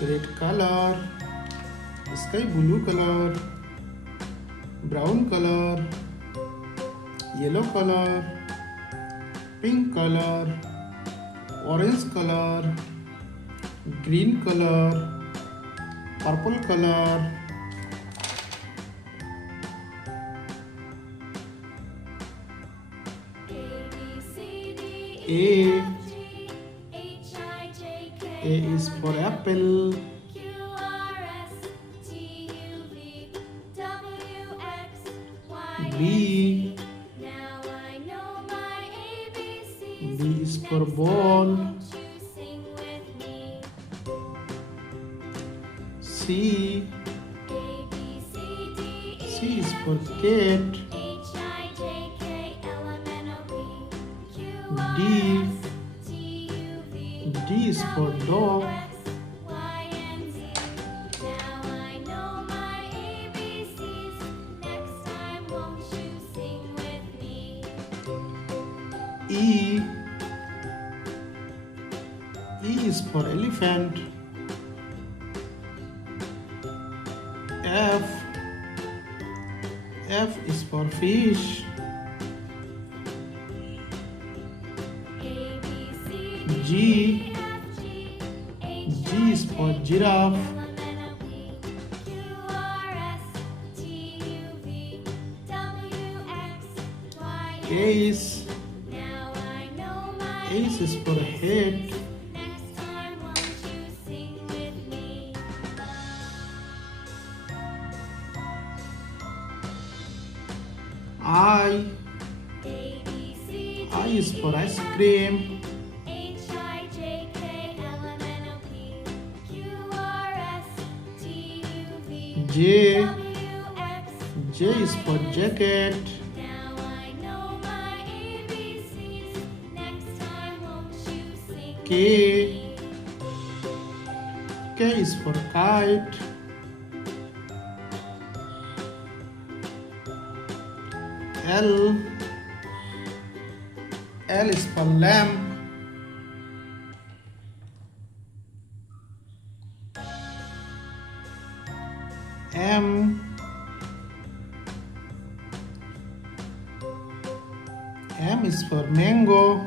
red color, sky blue color, brown color, yellow color, pink color, orange color, green color, purple color, A. A is for apple. B. B is for ball. C. C is for cat. D. D is for dog. E. E is for elephant. F. F is for fish. G. G is for giraffe. Ace. Ace is for head. I. I is for ice cream. J. J is for jacket. K. K is for kite. L. L is for lamp. M. M is for mango.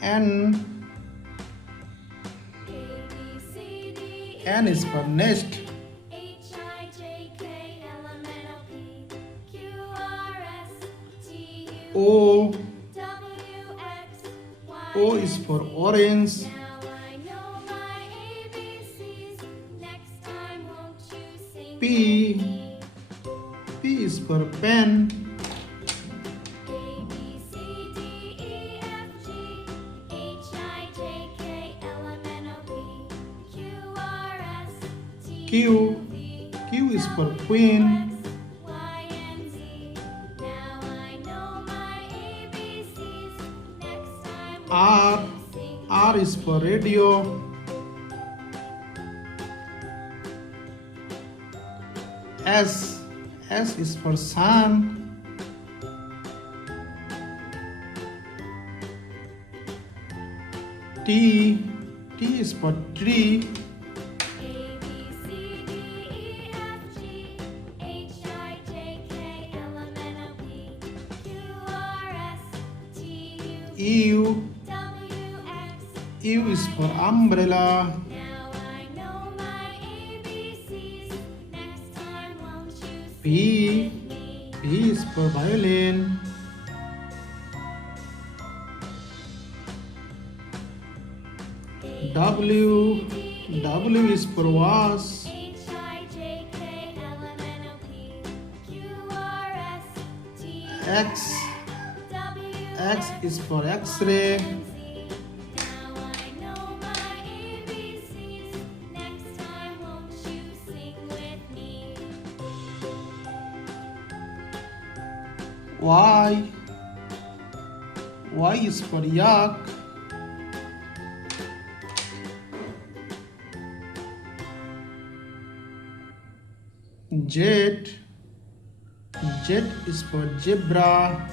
N. N is for nest. O. O is for orange. P. P is for pen. Q. Q is for queen. R. R is for radio. S. S is for sun. T. T is for tree. U. U is for umbrella. P. P is for violin. W. W is for was. X. X is for X-ray. Y. Y is for yak. Z. Z is for zebra.